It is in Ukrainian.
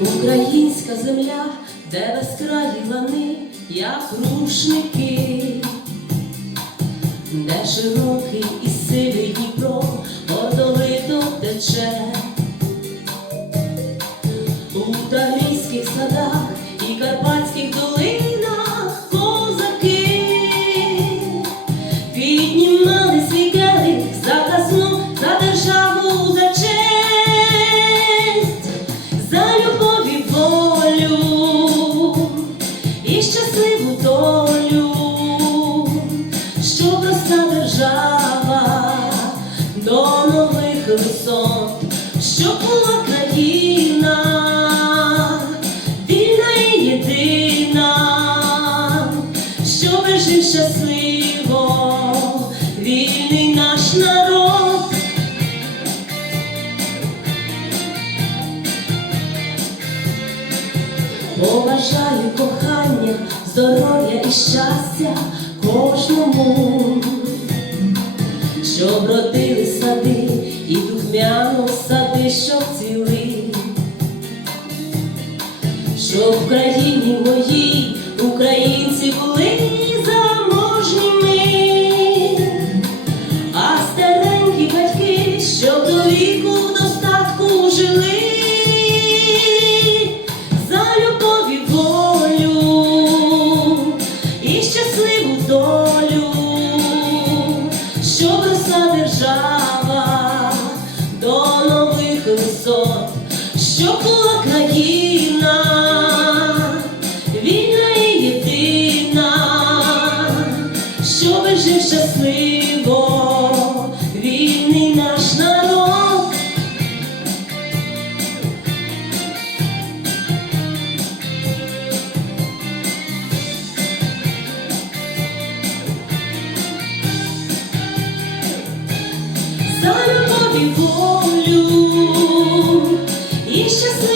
Українська земля, де безкраї лани, як рушники, де широкий і сивий Дніпро гордовито тече. У Таврійських садах і карпатських держава до нових висот, що була країна, вільна і єдина, що жив щасливо, вільний наш народ. Побажаю кохання, здоров'я і щастя кожному, щоб родили сади і духмяно сади, щоб ціли, щоб в країні моїй українці були заможніми, а старенькі батьки, щоб до віку в достатку жили. Що була країна, вільна і єдина, що вижив щасливо, вільний наш народ. За любові волю. щасливі.